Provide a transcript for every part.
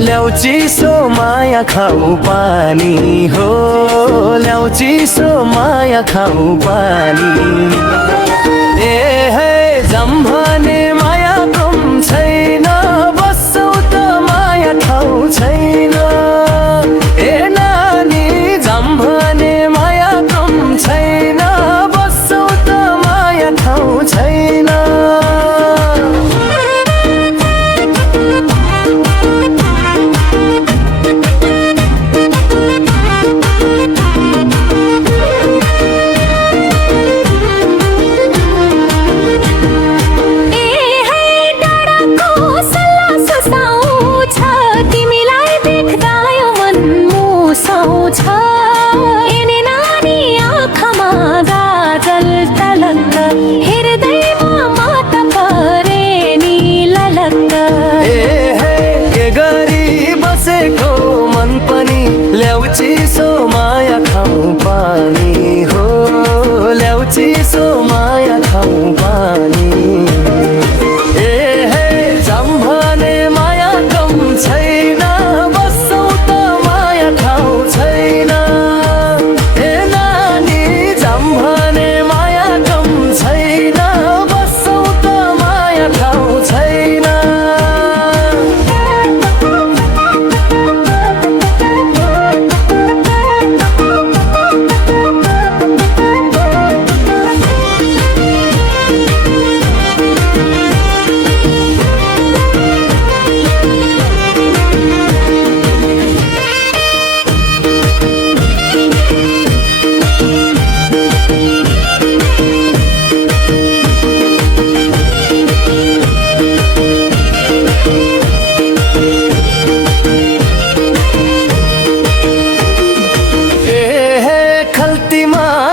ल्याउ चिसो माया खाऊ पानी हो, ल्याउ चिसो माया खाऊ पानी। ए हे जाम भने माया कम छैन, बस्छौ त माया ठाउँ छैन। ए नानी जाम भने माया कम छैन, बस्छौ त माया ठाउँ छैन। ल्याउ चिसो माया खाऊ पानी हो, ल्याउ चिसो माया खाऊ पानी। ए हे जाम भने माया कम छैन, बस्छौ त माया ठाउँ छैन। ए नानी जाम भने माया कम छैन, बस्छौ त माया ठाउँ छैन।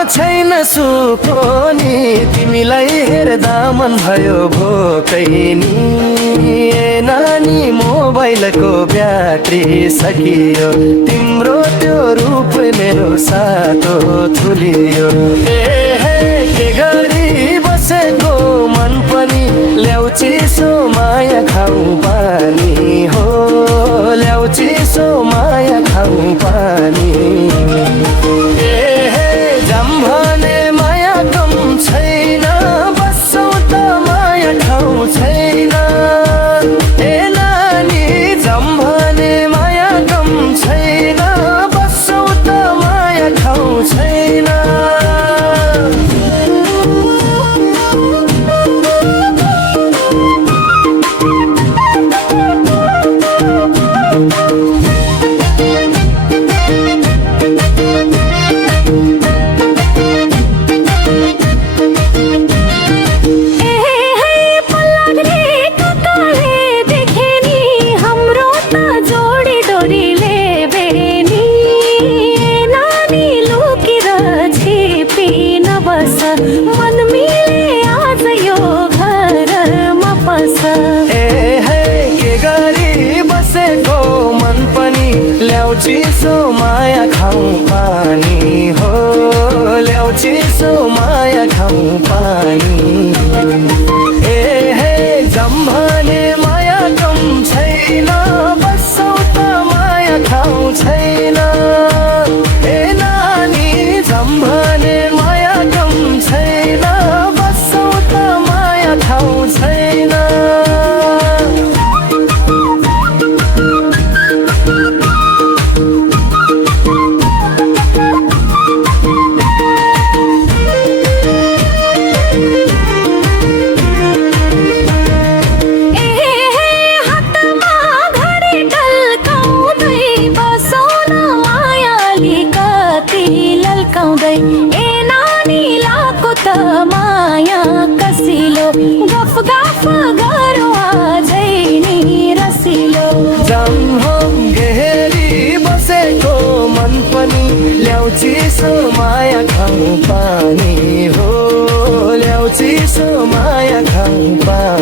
छैन सुकोनी तिमीलाई हेर्दा मन भयो भोकै नि। ए नानी मोबाइलको ब्याट्री सकियो, तिम्रो त्यो रूप मेरो सातो थुलियो। ए हे के गरी बसेको मन पनि, ल्याउ चिसो माया खाऊ पानी हो, ल्याउ चिसो माया खाऊ पानी। जाम भने माया कम छैन, बस्छौ त माया ठाउँ छैन। ए नानी जाम भने माया कम छैन, बस्छौ त माया ठाउँ छैन। मन मिले आज यो घरमा पस। ए हे के गरी बसेको मन पनि, ल्याउ चिसो माया खाऊ पानी हो, ल्याउ चिसो माया खाऊ पानी। ए हे जाम भने माया कम छैन, बस्छौ त माया ठाउँ छैन। ए नानी जाम भने माया कम छैन, बस्छौ त माया ठाउँ छैन। ए नानी लाको त माया कसिलो, गफ गफ गरौँ आजै नि रसिलो। जाम हेरी बसेको मन पनि, ल्याउ चिसो माया खाऊ पानी हो, ल्याउ चिसो माया खाऊ पानी।